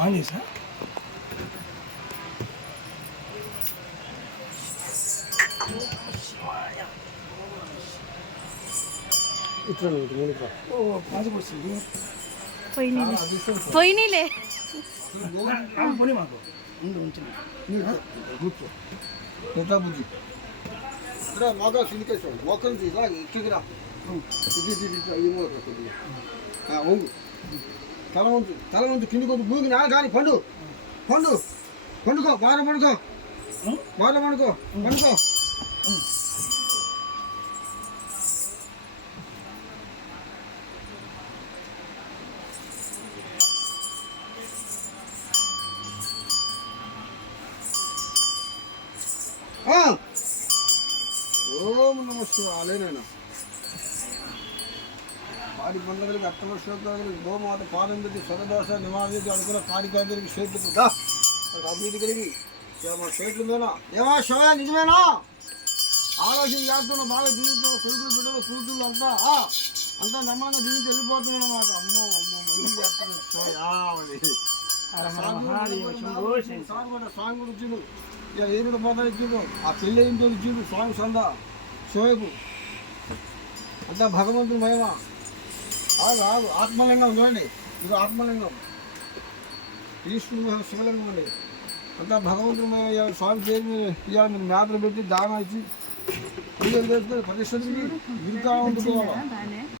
on చేసా ఇట్లా O positive వచ్చింది పోయినీలే పోనీ మాకు ముందు ఉంచింది కూర్చో ఎట్లా బుద్ధి ఇక్కడ మోకా కిందికేసాడు మోకం ఇలా ఇక్కడికి రా ఇట్లా ఈ మూల కొద్దిగా వంగు తల వంచు కింది కొద్ది భూమి నా కానీ పండుకో బాగా పండుకో ఓం నమ శివాలేనైనా పాడి పండుగలకి అత్తమ శ్లోకాలకి గోమాత పారందరికి స్వరదోష నివారించి అనుకున్న కార్యకారికి చేతులు అభివృద్ధి కలిగి మా చేతులు మేనా ఏమా శివ నిజమేనా ఆలోచన చేస్తున్నా బాగా జీవితంలో కొడుకులు బిడ్డలు కూతుళ్ళు అంతా నమ్మంగా జీవితం వెళ్ళిపోతున్నాను అన్నమాట అమ్మో మంచి చేస్తున్నాడు స్వామి కూడా ఇచ్చిండు ఇక ఏడు పోతా ఇచ్చిండు ఆ పెళ్ళి ఇంట్లో ఇచ్చిండు స్వామి సందా షోయబు అంతా భగవంతుని మహిమ ఆగు ఆత్మలింగం చూడండి ఇది ఆత్మలింగం ఈశ్వరుడు శివలింగం అండి అంతా భగవంతుని మహిమ స్వామి చేసి ఇవాళ మీరు మేతలు పెట్టి దానం ఇచ్చి పూజలు చేసుకొని ప్రతిష్టకి గిరికా ఉంటుంది